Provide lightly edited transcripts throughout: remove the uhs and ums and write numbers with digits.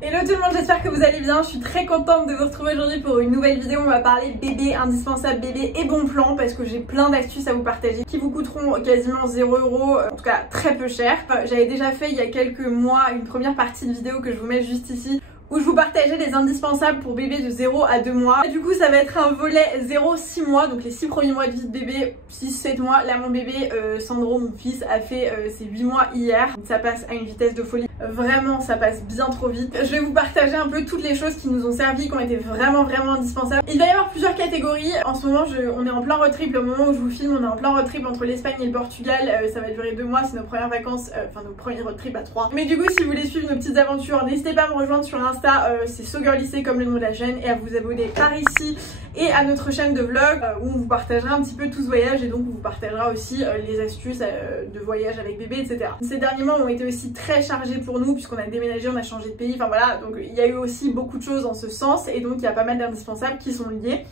Hello tout le monde, j'espère que vous allez bien. Je suis très contente de vous retrouver aujourd'hui pour une nouvelle vidéo. On va parler bébé, indispensable bébé et bon plan parce que j'ai plein d'astuces à vous partager qui vous coûteront quasiment 0 €, en tout cas très peu cher. J'avais déjà fait il y a quelques mois une première partie de vidéo que je vous mets juste ici où je vous partageais les indispensables pour bébé de 0 à 2 mois. Et du coup ça va être un volet 0-6 mois, donc les 6 premiers mois de vie de bébé, 6-7 mois. Là mon bébé Sandro, mon fils, a fait ses 8 mois hier. Donc ça passe à une vitesse de folie. Vraiment ça passe bien trop vite. Je vais vous partager un peu toutes les choses qui nous ont servi, qui ont été vraiment indispensables. Il va y avoir plusieurs catégories. En ce moment on est en plein road trip, au moment où je vous filme on est en plein road trip entre l'Espagne et le Portugal. Ça va durer 2 mois, c'est nos premières vacances, enfin nos premiers road trip à 3. Mais du coup si vous voulez suivre nos petites aventures, n'hésitez pas à me rejoindre sur Insta, c'est SoGirlLycée comme le nom de la chaîne, et à vous abonner par ici et à notre chaîne de vlog où on vous partagera un petit peu tout ce voyage, et donc on vous partagera aussi les astuces de voyage avec bébé, etc. Ces derniers mois ont été aussi très chargés pour nous puisqu'on a déménagé, on a changé de pays, enfin voilà, donc il y a eu aussi beaucoup de choses en ce sens, et donc il y a pas mal d'indispensables qui sont liés.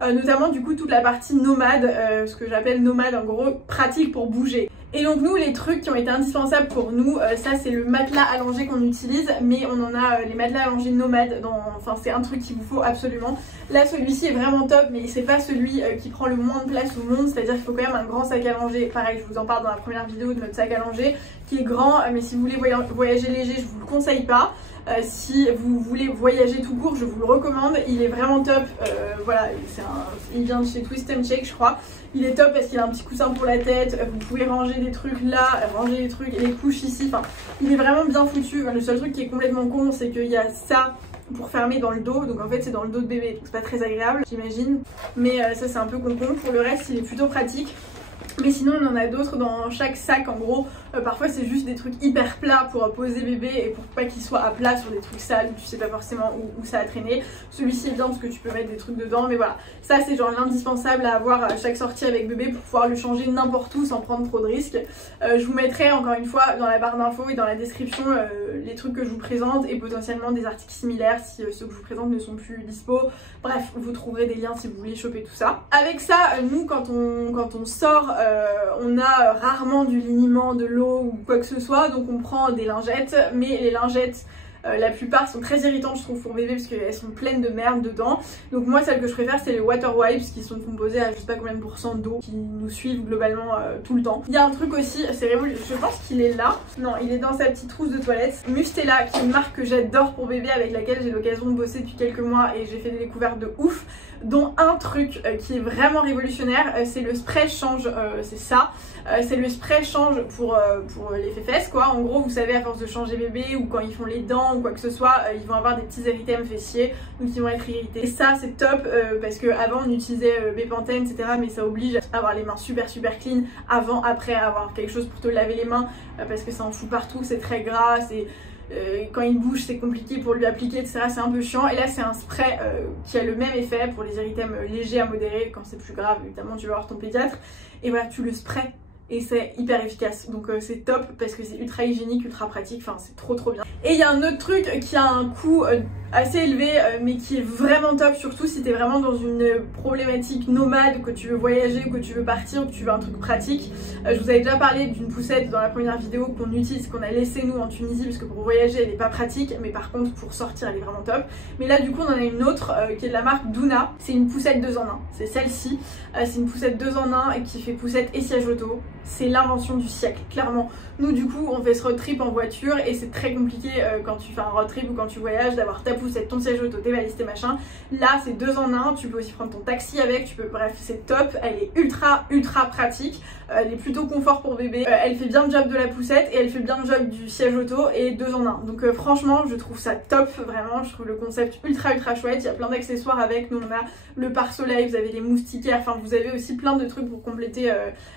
Notamment du coup toute la partie nomade, ce que j'appelle nomade en gros, pratique pour bouger. Et donc nous les trucs qui ont été indispensables pour nous, ça c'est le matelas allongé qu'on utilise, mais on en a les matelas allongés nomades, enfin c'est un truc qu'il vous faut absolument. Là celui-ci est vraiment top, mais c'est pas celui qui prend le moins de place au monde, c'est à dire qu'il faut quand même un grand sac allongé. Pareil, je vous en parle dans la première vidéo de notre sac allongé qui est grand, mais si vous voulez voyager léger je vous le conseille pas. Si vous voulez voyager tout court, je vous le recommande, il est vraiment top. Voilà, il vient de chez Twist & Shake je crois. Il est top parce qu'il a un petit coussin pour la tête, vous pouvez ranger des trucs là, ranger des trucs, les couches ici, enfin il est vraiment bien foutu. Le seul truc qui est complètement con, c'est qu'il y a ça pour fermer dans le dos, donc en fait c'est dans le dos de bébé, donc c'est pas très agréable j'imagine, mais ça c'est un peu con-con. Pour le reste il est plutôt pratique. Mais sinon on en a d'autres dans chaque sac en gros. Parfois c'est juste des trucs hyper plats pour poser bébé et pour pas qu'il soit à plat sur des trucs sales où tu sais pas forcément où ça a traîné. Celui-ci est bien parce que tu peux mettre des trucs dedans, mais voilà, ça c'est genre l'indispensable à avoir à chaque sortie avec bébé pour pouvoir le changer n'importe où sans prendre trop de risques. Je vous mettrai encore une fois dans la barre d'infos et dans la description les trucs que je vous présente et potentiellement des articles similaires si ceux que je vous présente ne sont plus dispo. Bref, vous trouverez des liens si vous voulez choper tout ça. Avec ça, nous quand on sort, on a rarement du liniment, de l'eau ou quoi que ce soit, donc on prend des lingettes, mais les lingettes la plupart sont très irritantes je trouve pour bébé parce qu'elles sont pleines de merde dedans. Donc moi celle que je préfère c'est les water wipes qui sont composées à je sais pas combien de pourcents d'eau, qui nous suivent globalement tout le temps. Il y a un truc aussi, c'est je pense qu'il est là, non il est dans sa petite trousse de toilette, Mustela qui est une marque que j'adore pour bébé avec laquelle j'ai l'occasion de bosser depuis quelques mois et j'ai fait des découvertes de ouf, dont un truc qui est vraiment révolutionnaire, c'est le spray change, c'est ça. C'est le spray change pour les fesses quoi. En gros vous savez à force de changer bébé ou quand ils font les dents ou quoi que ce soit, ils vont avoir des petits érythèmes fessiers, donc ils vont être irrités. Et ça c'est top parce que avant on utilisait Bepanthen etc, mais ça oblige à avoir les mains super clean avant, après avoir quelque chose pour te laver les mains parce que ça en fout partout, c'est très gras, c'est quand il bouge c'est compliqué pour lui appliquer etc, c'est un peu chiant. Et là c'est un spray qui a le même effet pour les érythèmes légers à modérés. Quand c'est plus grave évidemment tu vas voir ton pédiatre, et voilà tu le sprays et c'est hyper efficace, donc c'est top parce que c'est ultra hygiénique, ultra pratique, enfin c'est trop bien. Et il y a un autre truc qui a un coût assez élevé mais qui est vraiment top, surtout si t'es vraiment dans une problématique nomade, que tu veux voyager, que tu veux partir, que tu veux un truc pratique. Je vous avais déjà parlé d'une poussette dans la première vidéo qu'on utilise, qu'on a laissé nous en Tunisie parce que pour voyager elle est pas pratique, mais par contre pour sortir elle est vraiment top. Mais là du coup on en a une autre qui est de la marque Doona, c'est une poussette 2 en 1, c'est celle-ci, c'est une poussette 2 en 1 qui fait poussette et siège auto. C'est l'invention du siècle, clairement. Nous du coup on fait ce road trip en voiture et c'est très compliqué quand tu fais un road trip ou quand tu voyages d'avoir ta poussette, ton siège auto, tes valises, tes machins. Là c'est 2 en 1, tu peux aussi prendre ton taxi avec, tu peux, bref c'est top, elle est ultra pratique, elle est plutôt confort pour bébé, elle fait bien le job de la poussette et elle fait bien le job du siège auto, et 2 en 1. Donc franchement je trouve ça top, vraiment, je trouve le concept ultra chouette. Il y a plein d'accessoires avec, nous on a le pare-soleil, vous avez les moustiquaires, enfin vous avez aussi plein de trucs pour compléter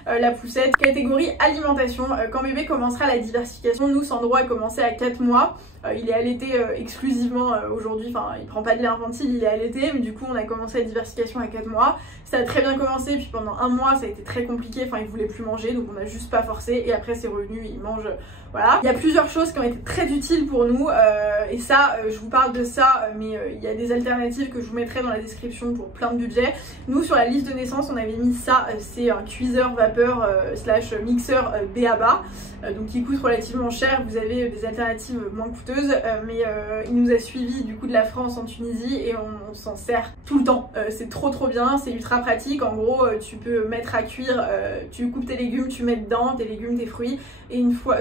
la poussette. Catégorie alimentation, quand bébé commencera la diversification, nous Sandro a commencé à 4 mois, il est allaité exclusivement aujourd'hui, enfin il prend pas de lait infantile, il est allaité, mais du coup on a commencé la diversification à 4 mois, ça a très bien commencé, puis pendant 1 mois ça a été très compliqué, enfin il voulait plus manger, donc on a juste pas forcé, et après c'est revenu, il mange, voilà. Il y a plusieurs choses qui ont été très utiles pour nous, et ça je vous parle de ça, mais il y a des alternatives que je vous mettrai dans la description pour plein de budgets. Nous sur la liste de naissance on avait mis ça, c'est un cuiseur vapeur slash mixeur BABA, donc qui coûte relativement cher. Vous avez des alternatives moins coûteuses capteuse, mais il nous a suivis du coup de la France en Tunisie et on s'en sert tout le temps. C'est trop bien, c'est ultra pratique. En gros, tu peux mettre à cuire, tu coupes tes légumes, tu mets dedans tes légumes, tes fruits, et une fois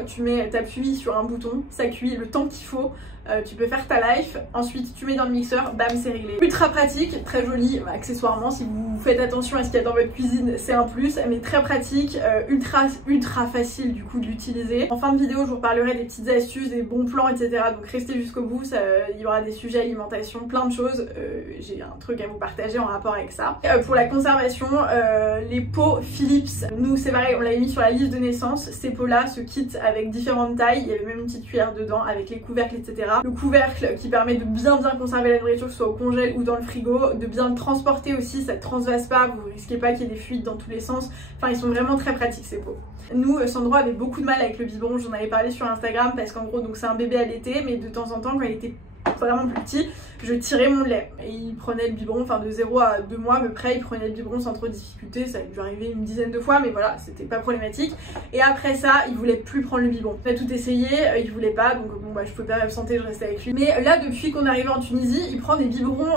t'appuies sur un bouton, ça cuit le temps qu'il faut. Tu peux faire ta life, ensuite tu mets dans le mixeur, bam, c'est réglé. Ultra pratique, très joli, accessoirement, si vous faites attention à ce qu'il y a dans votre cuisine, c'est un plus, mais très pratique, ultra facile du coup de l'utiliser. En fin de vidéo, je vous reparlerai des petites astuces, des bons plans, etc. Donc restez jusqu'au bout, il y aura des sujets alimentation, plein de choses. J'ai un truc à vous partager en rapport avec ça. Pour la conservation, les pots Philips, nous c'est pareil, on l'avait mis sur la liste de naissance. Ces pots-là, ce kit avec différentes tailles, il y avait même une petite cuillère dedans avec les couvercles, etc. Le couvercle qui permet de bien conserver la nourriture, que ce soit au congèle ou dans le frigo, de bien le transporter aussi, ça ne transvase pas, vous risquez pas qu'il y ait des fuites dans tous les sens. Enfin, ils sont vraiment très pratiques ces pots. Nous, Sandro avait beaucoup de mal avec le biberon, j'en avais parlé sur Instagram parce qu'en gros, donc c'est un bébé allaité, mais de temps en temps, quand il était vraiment plus petit, je tirais mon lait et il prenait le biberon, enfin de 0 à 2 mois à peu près, il prenait le biberon sans trop de difficulté, ça lui arrivait une dizaine de fois, mais voilà, c'était pas problématique. Et après ça, il voulait plus prendre le biberon. On a tout essayé, il voulait pas, donc bon bah je pouvais pas m'absenter, je restais avec lui. Mais là, depuis qu'on est arrivé en Tunisie, il prend des biberons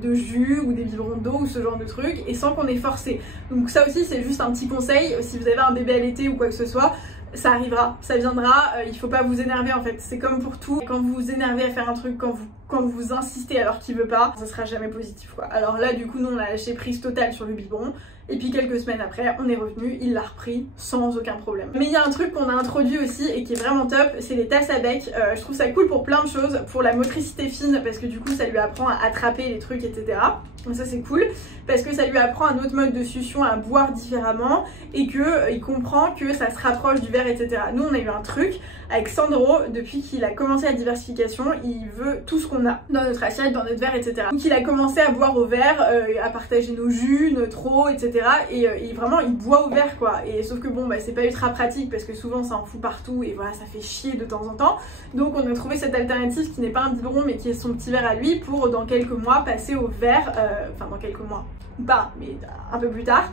de jus ou des biberons d'eau ou ce genre de trucs, et sans qu'on ait forcé. Donc ça aussi, c'est juste un petit conseil, si vous avez un bébé allaité ou quoi que ce soit, ça arrivera, ça viendra, il faut pas vous énerver en fait, c'est comme pour tout, quand vous vous énervez à faire un truc, quand vous insistez alors qu'il veut pas, ça sera jamais positif quoi. Alors là du coup nous on a lâché prise totale sur le biberon, et puis quelques semaines après on est revenu, il l'a repris sans aucun problème. Mais il y a un truc qu'on a introduit aussi et qui est vraiment top, c'est les tasses à bec. Je trouve ça cool pour plein de choses, pour la motricité fine parce que du coup ça lui apprend à attraper les trucs, etc. Donc ça c'est cool parce que ça lui apprend un autre mode de succion, à boire différemment, et que il comprend que ça se rapproche du verre, etc. Nous on a eu un truc avec Sandro, depuis qu'il a commencé la diversification, il veut tout ce qu'on a dans notre assiette, dans notre verre, etc. Donc il a commencé à boire au verre, à partager nos jus, notre eau, etc. Et vraiment il boit au verre quoi. Et sauf que bon bah c'est pas ultra pratique parce que souvent ça en fout partout et voilà ça fait chier de temps en temps. Donc on a trouvé cette alternative qui n'est pas un biberon mais qui est son petit verre à lui pour dans quelques mois passer au verre, enfin dans quelques mois, pas, mais un peu plus tard,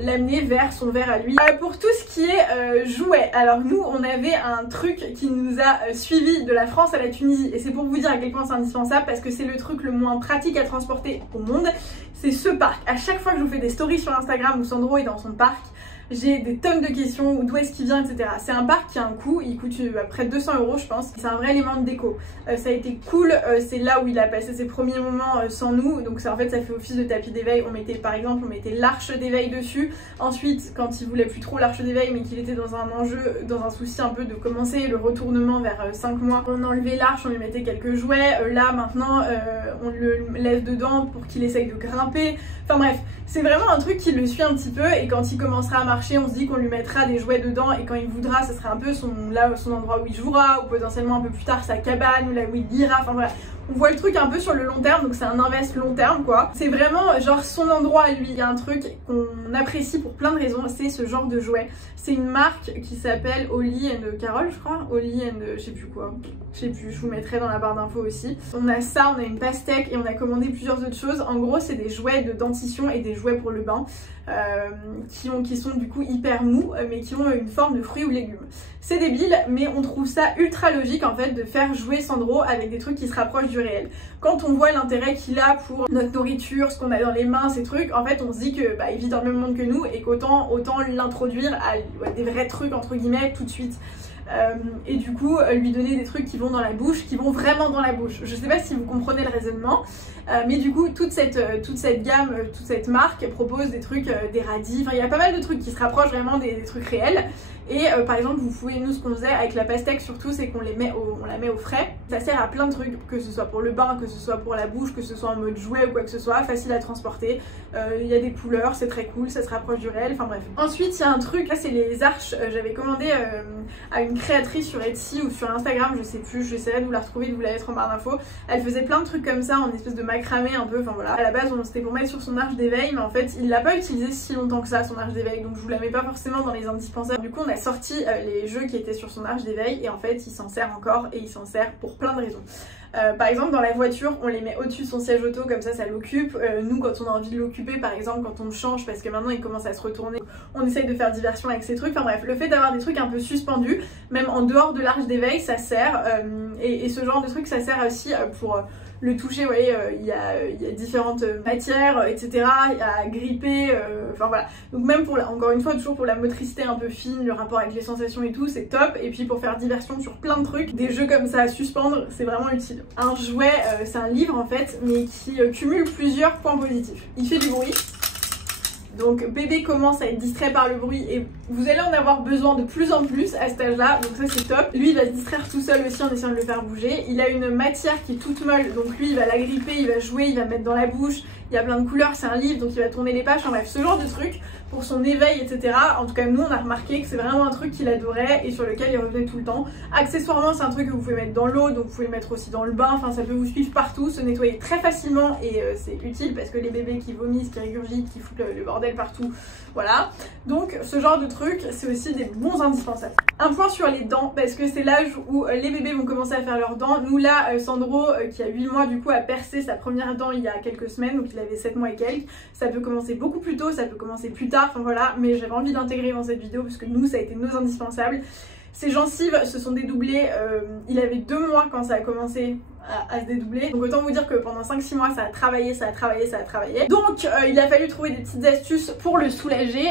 l'amener vers son verre à lui. Pour tout ce qui est jouets, alors nous on avait un truc qui nous a suivi de la France à la Tunisie, et c'est pour vous dire à quel point c'est indispensable parce que c'est le truc le moins pratique à transporter au monde, c'est ce parc. À chaque fois que je vous fais des stories sur Instagram où Sandro est dans son parc, j'ai des tonnes de questions, d'où est-ce qu'il vient, etc. C'est un parc qui a un coût, il coûte près de 200 € je pense. C'est un vrai élément de déco. Ça a été cool, c'est là où il a passé ses premiers moments sans nous. Donc ça, en fait ça fait office de tapis d'éveil. On mettait par exemple, on mettait l'arche d'éveil dessus. Ensuite, quand il voulait plus trop l'arche d'éveil mais qu'il était dans un enjeu, dans un souci un peu de commencer le retournement vers 5 mois, on enlevait l'arche, on lui mettait quelques jouets. Là maintenant, on le laisse dedans pour qu'il essaye de grimper. Enfin bref, c'est vraiment un truc qui le suit un petit peu, et quand il commencera à marcher, on se dit qu'on lui mettra des jouets dedans, et quand il voudra, ça sera un peu son endroit où il jouera, ou potentiellement un peu plus tard sa cabane, ou là où il lira, enfin voilà. On voit le truc un peu sur le long terme, donc c'est un invest long terme quoi. C'est vraiment genre son endroit à lui. Il y a un truc qu'on apprécie pour plein de raisons, c'est ce genre de jouet. C'est une marque qui s'appelle Holly & Carol je crois, Holly & je sais plus quoi, je sais plus, je vous mettrai dans la barre d'infos aussi. On a ça, on a une pastèque et on a commandé plusieurs autres choses. En gros c'est des jouets de dentition et des jouets pour le bain qui sont du coup hyper mous mais qui ont une forme de fruits ou légumes. C'est débile mais on trouve ça ultra logique en fait de faire jouer Sandro avec des trucs qui se rapprochent du réel. Quand on voit l'intérêt qu'il a pour notre nourriture, ce qu'on a dans les mains, ces trucs, en fait on se dit que bah, il vit dans le même monde que nous et qu'autant l'introduire à des vrais trucs entre guillemets tout de suite. Et du coup lui donner des trucs qui vont dans la bouche, qui vont vraiment dans la bouche. Je sais pas si vous comprenez le raisonnement, mais du coup toute cette gamme, toute cette marque propose des trucs, des radis, enfin il y a pas mal de trucs qui se rapprochent vraiment des trucs réels. Et par exemple vous pouvez, nous ce qu'on faisait avec la pastèque surtout, c'est qu'on la met au frais. Ça sert à plein de trucs, que ce soit pour le bain, que ce soit pour la bouche, que ce soit en mode jouet ou quoi que ce soit, facile à transporter. Il y a des couleurs, c'est très cool, ça se rapproche du réel, enfin bref. Ensuite il y a un truc, là c'est les arches, j'avais commandé à une créatrice sur Etsy ou sur Instagram, je sais plus, j'essaierai de vous la retrouver, de vous la mettre en barre d'infos. Elle faisait plein de trucs comme ça en espèce de macramé un peu, enfin voilà. À la base c'était pour mettre sur son arche d'éveil, mais en fait il l'a pas utilisé si longtemps que ça son arche d'éveil, donc je vous la mets pas forcément dans les indispensables. Du coup on a sorti les jeux qui étaient sur son arche d'éveil et en fait il s'en sert encore et il s'en sert pour plein de raisons. Par exemple dans la voiture on les met au-dessus de son siège auto, comme ça l'occupe. Nous quand on a envie de l'occuper par exemple, quand on le change parce que maintenant il commence à se retourner, on essaye de faire diversion avec ces trucs. Enfin bref, le fait d'avoir des trucs un peu suspendus, même en dehors de l'arche d'éveil, ça sert. Et ce genre de truc ça sert aussi pour le toucher. Vous voyez, il y a différentes matières, etc. à gripper, enfin voilà. Donc même pour encore une fois, toujours pour la motricité un peu fine, le rapport avec les sensations et tout, c'est top. Et puis pour faire diversion sur plein de trucs, des jeux comme ça à suspendre, c'est vraiment utile. Un jouet, c'est un livre en fait, mais qui cumule plusieurs points positifs. Il fait du bruit. Donc bébé commence à être distrait par le bruit et vous allez en avoir besoin de plus en plus à cet âge-là, donc ça c'est top. Lui il va se distraire tout seul aussi en essayant de le faire bouger. Il a une matière qui est toute molle, donc lui il va la gripper, il va jouer, il va mettre dans la bouche. Il y a plein de couleurs, c'est un livre, donc il va tourner les pages, enfin bref, ce genre de truc pour son éveil, etc. En tout cas, nous on a remarqué que c'est vraiment un truc qu'il adorait et sur lequel il revenait tout le temps. Accessoirement, c'est un truc que vous pouvez mettre dans l'eau, donc vous pouvez le mettre aussi dans le bain, enfin ça peut vous suivre partout, se nettoyer très facilement et c'est utile parce que les bébés qui vomissent, qui régurgitent, qui foutent le bordel partout, voilà. Donc ce genre de truc, c'est aussi des bons indispensables. Un point sur les dents, parce que c'est l'âge où les bébés vont commencer à faire leurs dents. Nous là, Sandro, qui a 8 mois du coup, a percé sa première dent il y a quelques semaines, donc il avait 7 mois et quelques. Ça peut commencer beaucoup plus tôt, ça peut commencer plus tard, enfin voilà, mais j'avais envie d'intégrer dans cette vidéo parce que nous, ça a été nos indispensables. Ses gencives se sont dédoublées, il avait 2 mois quand ça a commencé à se dédoubler. Donc autant vous dire que pendant 5-6 mois ça a travaillé. Donc il a fallu trouver des petites astuces pour le soulager.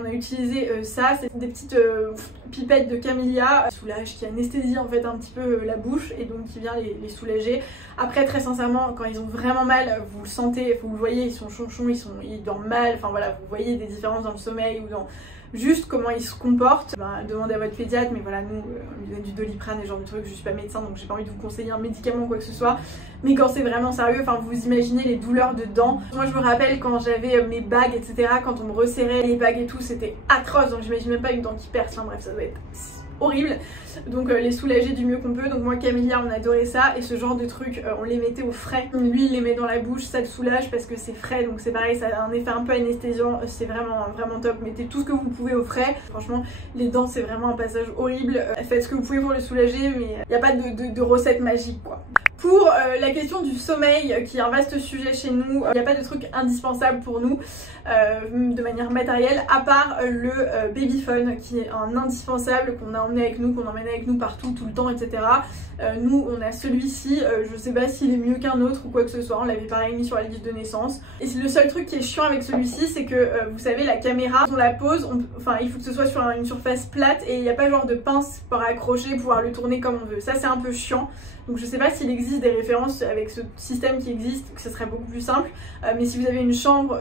On a utilisé ça, c'est des petites pipettes de camélia, soulage, qui anesthésie en fait un petit peu la bouche et donc qui vient les soulager. Après très sincèrement quand ils ont vraiment mal, vous le sentez, vous le voyez, ils sont chonchons, ils dorment mal, enfin voilà, vous voyez des différences dans le sommeil ou dans juste comment ils se comportent. Demandez à votre pédiatre, mais voilà, nous on lui donne du Doliprane et ce genre de trucs. Je suis pas médecin donc j'ai pas envie de vous conseiller un médicament ou quoi que ce soit, mais quand c'est vraiment sérieux, enfin vous imaginez les douleurs de dents. Moi je me rappelle quand j'avais mes bagues, etc., quand on me resserrait les bagues et tout, c'était atroce, donc j'imagine même pas une dent qui perce. Enfin bref, ça doit être horrible. Donc les soulager du mieux qu'on peut. Donc moi Camélia on adorait ça et ce genre de trucs on les mettait au frais. Lui il les met dans la bouche, ça le soulage parce que c'est frais, donc c'est pareil, ça a un effet un peu anesthésiant, c'est vraiment top. Mettez tout ce que vous pouvez au frais. Franchement les dents c'est vraiment un passage horrible. Faites ce que vous pouvez pour le soulager, mais il n'y a pas de recette magique quoi. Pour la question du sommeil, qui est un vaste sujet chez nous, il n'y a pas de truc indispensable pour nous de manière matérielle, à part le babyphone, qui est un indispensable qu'on a emmené avec nous, qu'on emmène avec nous partout, tout le temps, etc. Nous, on a celui-ci, je sais pas s'il est mieux qu'un autre ou quoi que ce soit, on l'avait pareil mis sur la liste de naissance. Et le seul truc qui est chiant avec celui-ci, c'est que, vous savez, la caméra, on la pose, enfin il faut que ce soit sur une surface plate et il n'y a pas genre de pince pour accrocher, pouvoir le tourner comme on veut. Ça c'est un peu chiant. Donc je sais pas s'il existe des références avec ce système qui existe, que ce serait beaucoup plus simple, mais si vous avez une chambre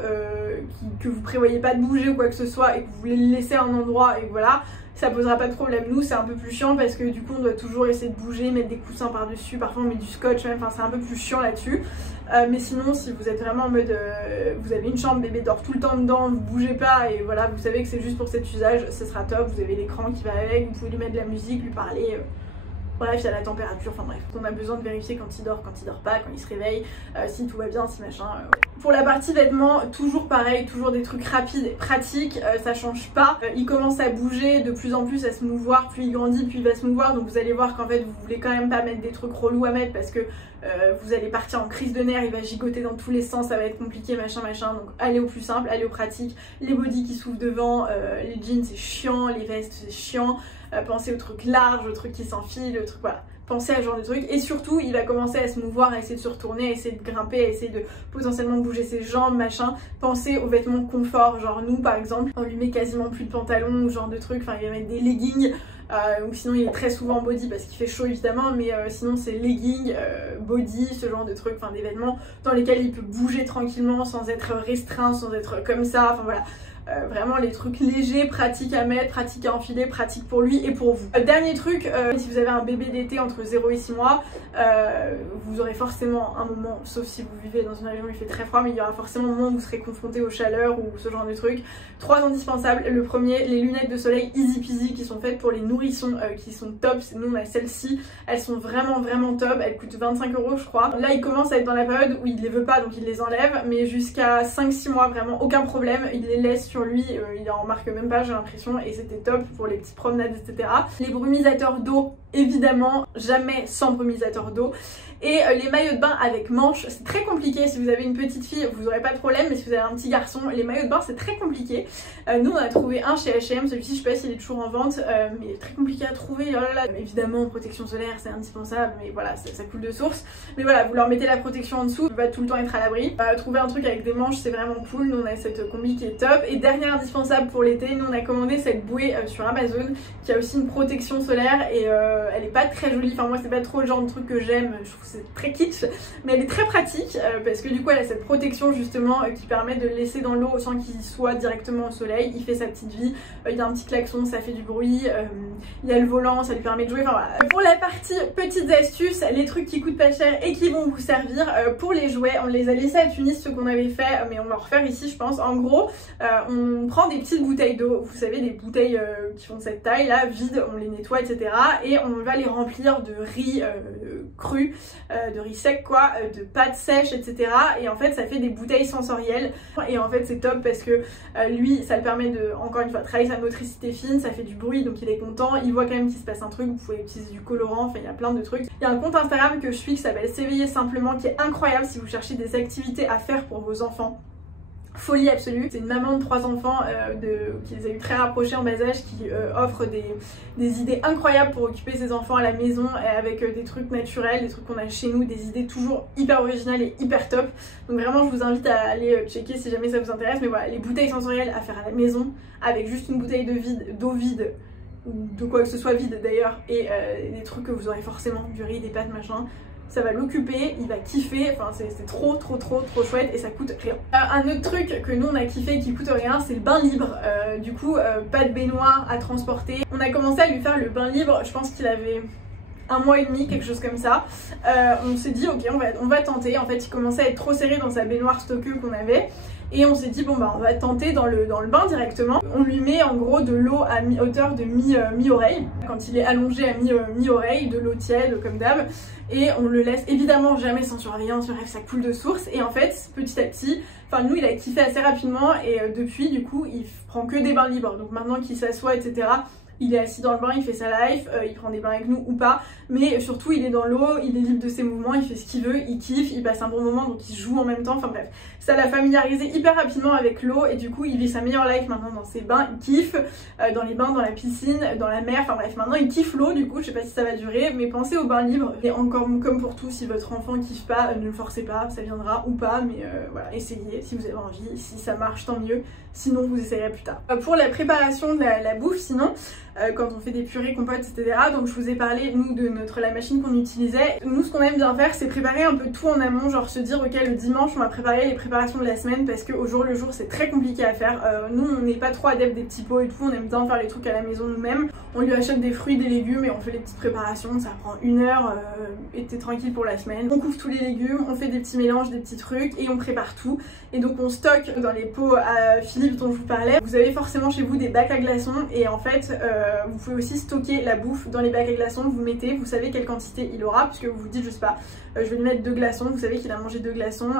que vous prévoyez pas de bouger ou quoi que ce soit et que vous voulez le laisser à un endroit et voilà, ça posera pas de problème. Nous c'est un peu plus chiant parce que du coup on doit toujours essayer de bouger, mettre des coussins par dessus, parfois on met du scotch même, enfin c'est un peu plus chiant là-dessus. Mais sinon si vous êtes vraiment en mode vous avez une chambre, bébé dort tout le temps dedans, vous bougez pas et voilà, vous savez que c'est juste pour cet usage, ce sera top. Vous avez l'écran qui va avec, vous pouvez lui mettre de la musique, lui parler. Bref, il y a la température, enfin bref, on a besoin de vérifier quand il dort pas, quand il se réveille, si tout va bien, si machin. Pour la partie vêtements, toujours pareil, toujours des trucs rapides et pratiques, ça change pas. Il commence à bouger de plus en plus, à se mouvoir, plus il grandit, plus il va se mouvoir, donc vous allez voir qu'en fait vous voulez quand même pas mettre des trucs relous à mettre parce que vous allez partir en crise de nerfs, il va gigoter dans tous les sens, ça va être compliqué, machin, donc allez au plus simple, allez au pratique. Les bodys qui s'ouvrent devant, les jeans c'est chiant, les vestes c'est chiant. Pensez aux trucs larges, aux trucs qui s'enfilent, aux trucs, voilà. Pensez à ce genre de trucs et surtout il va commencer à se mouvoir, à essayer de se retourner, à essayer de grimper, à essayer de potentiellement bouger ses jambes, machin. Pensez aux vêtements confort, genre nous par exemple, on lui met quasiment plus de pantalons ou ce genre de trucs, enfin il va mettre des leggings. Ou sinon il est très souvent en body parce qu'il fait chaud évidemment, mais sinon c'est leggings, body, ce genre de trucs, enfin des vêtements dans lesquels il peut bouger tranquillement sans être restreint, sans être comme ça, enfin voilà. Vraiment les trucs légers, pratiques à mettre, pratiques à enfiler, pratiques pour lui et pour vous. Dernier truc, si vous avez un bébé d'été entre 0 et 6 mois, vous aurez forcément un moment, sauf si vous vivez dans une région où il fait très froid, mais il y aura forcément un moment où vous serez confronté aux chaleurs ou ce genre de trucs. 3 indispensables. Le premier, les lunettes de soleil easy peasy qui sont faites pour les nourrissons, qui sont top. Nous on a celles-ci, elles sont vraiment top, elles coûtent 25 € je crois. Là il commence à être dans la période où il les veut pas donc il les enlève, mais jusqu'à 5-6 mois vraiment aucun problème, il les laisse sur lui, il en marque même pas j'ai l'impression, et c'était top pour les petites promenades etc. Les brumisateurs d'eau, évidemment jamais sans brumisateur d'eau. Et les maillots de bain avec manches, c'est très compliqué. Si vous avez une petite fille, vous n'aurez pas de problème, mais si vous avez un petit garçon, les maillots de bain c'est très compliqué. Nous on a trouvé un chez H&M, celui-ci je sais pas s'il est toujours en vente, mais très compliqué à trouver. Oh là là. Évidemment protection solaire c'est indispensable, mais voilà ça coule de source. Mais voilà, vous leur mettez la protection en dessous, il va tout le temps être à l'abri. Trouver un truc avec des manches c'est vraiment cool. Nous on a cette combi qui est top. Et dernier indispensable pour l'été, nous on a commandé cette bouée sur Amazon qui a aussi une protection solaire et elle est pas très jolie. Enfin moi c'est pas trop le genre de truc que j'aime, je trouve c'est très kitsch, mais elle est très pratique parce que du coup elle a cette protection justement qui permet de le laisser dans l'eau sans qu'il soit directement au soleil. Il fait sa petite vie, il y a un petit klaxon, ça fait du bruit, il y a le volant, ça lui permet de jouer, enfin voilà. Pour la partie petites astuces, les trucs qui coûtent pas cher et qui vont vous servir, pour les jouets, on les a laissés à Tunis ceux qu'on avait fait, mais on va en refaire ici je pense. En gros, on prend des petites bouteilles d'eau, vous savez des bouteilles qui font de cette taille là, vides, on les nettoie etc. et on va les remplir de riz cru, de riz sec quoi, de pâtes sèches etc. et en fait ça fait des bouteilles sensorielles et en fait c'est top parce que lui ça le permet de, encore une fois, travailler sa motricité fine, ça fait du bruit donc il est content, il voit quand même qu'il se passe un truc, vous pouvez utiliser du colorant, enfin il y a plein de trucs. Il y a un compte Instagram que je suis qui s'appelle S'éveiller simplement qui est incroyable si vous cherchez des activités à faire pour vos enfants. Folie absolue. C'est une maman de 3 enfants qui les a eu très rapprochés en bas âge, qui offre des idées incroyables pour occuper ses enfants à la maison avec des trucs naturels, des trucs qu'on a chez nous, des idées toujours hyper originales et hyper top. Donc vraiment je vous invite à aller checker si jamais ça vous intéresse. Mais voilà, les bouteilles sensorielles à faire à la maison avec juste une bouteille d'eau vide ou de quoi que ce soit vide d'ailleurs et des trucs que vous aurez forcément, du riz, des pâtes machin. Ça va l'occuper, il va kiffer, enfin c'est trop chouette et ça coûte rien. Un autre truc que nous on a kiffé qui coûte rien, c'est le bain libre. Du coup pas de baignoire à transporter. On a commencé à lui faire le bain libre, je pense qu'il avait 1 mois et demi, quelque chose comme ça. On s'est dit ok on va tenter. En fait il commençait à être trop serré dans sa baignoire stockeux qu'on avait. Et on s'est dit bon bah on va tenter dans le bain directement. On lui met en gros de l'eau à hauteur de mi-oreille. Quand il est allongé à mi-oreille, de l'eau tiède comme d'hab. Et on le laisse évidemment jamais sans surveillance, bref ça coule de source. Et en fait petit à petit, enfin nous il a kiffé assez rapidement et depuis du coup il prend que des bains libres. Donc maintenant qu'il s'assoit etc. Il est assis dans le bain, il fait sa life, il prend des bains avec nous ou pas, mais surtout il est dans l'eau, il est libre de ses mouvements, il fait ce qu'il veut, il kiffe, il passe un bon moment donc il joue en même temps, enfin bref. Ça l'a familiarisé hyper rapidement avec l'eau et du coup il vit sa meilleure life maintenant dans ses bains, il kiffe, dans les bains, dans la piscine, dans la mer, enfin bref maintenant il kiffe l'eau du coup, je sais pas si ça va durer, mais pensez aux bains libres. Et encore comme pour tout, si votre enfant kiffe pas, ne le forcez pas, ça viendra ou pas, mais voilà, essayez si vous avez envie, si ça marche tant mieux, sinon vous essayerez plus tard. Pour la préparation de la bouffe sinon, quand on fait des purées, compotes, etc. Donc je vous ai parlé, nous, de la machine qu'on utilisait. Nous, ce qu'on aime bien faire, c'est préparer un peu tout en amont, genre se dire, ok, le dimanche, on va préparer les préparations de la semaine parce qu'au jour le jour, c'est très compliqué à faire. Nous, on n'est pas trop adeptes des petits pots et tout, on aime bien faire les trucs à la maison nous-mêmes. On lui achète des fruits, des légumes et on fait les petites préparations, ça prend 1 heure et t'es tranquille pour la semaine. On couvre tous les légumes, on fait des petits mélanges, des petits trucs et on prépare tout. Et donc on stocke dans les pots à Philippe dont je vous parlais. Vous avez forcément chez vous des bacs à glaçons et en fait vous pouvez aussi stocker la bouffe dans les bacs à glaçons. Vous mettez, vous savez quelle quantité il aura puisque vous vous dites je sais pas, je vais lui mettre 2 glaçons, vous savez qu'il a mangé 2 glaçons,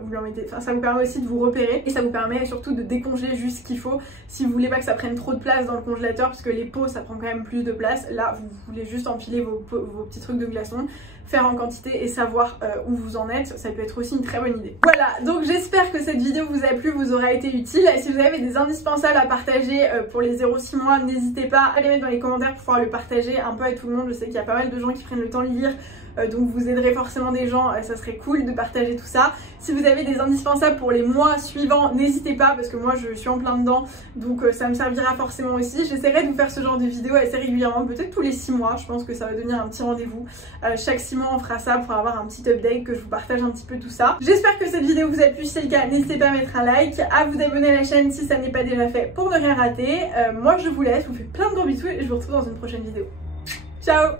vous lui en mettez, enfin ça vous permet aussi de vous repérer et ça vous permet surtout de décongeler juste ce qu'il faut si vous voulez pas que ça prenne trop de place dans le congélateur parce que les pots ça prend quand même plus de place. Là vous voulez juste empiler vos petits trucs de glaçons, faire en quantité et savoir où vous en êtes, ça peut être aussi une très bonne idée. Voilà, donc j'espère que cette vidéo vous a plu, vous aura été utile. Si vous avez des indispensables à partager pour les 0-6 mois, n'hésitez pas à les mettre dans les commentaires pour pouvoir le partager un peu à tout le monde. Je sais qu'il y a pas mal de gens qui prennent le temps de lire, donc vous aiderez forcément des gens, ça serait cool de partager tout ça. Si vous avez des indispensables pour les mois suivants, n'hésitez pas parce que moi je suis en plein dedans, donc ça me servira forcément aussi. J'essaierai de vous faire ce genre de vidéo assez régulièrement, peut-être tous les 6 mois, je pense que ça va devenir un petit rendez-vous. Chaque 6 mois on fera ça pour avoir un petit update, que je vous partage un petit peu tout ça. J'espère que cette vidéo vous a plu, si c'est le cas n'hésitez pas à mettre un like, à vous abonner à la chaîne si ça n'est pas déjà fait pour ne rien rater. Moi je vous laisse, je vous fais plein de gros bisous et je vous retrouve dans une prochaine vidéo. Ciao!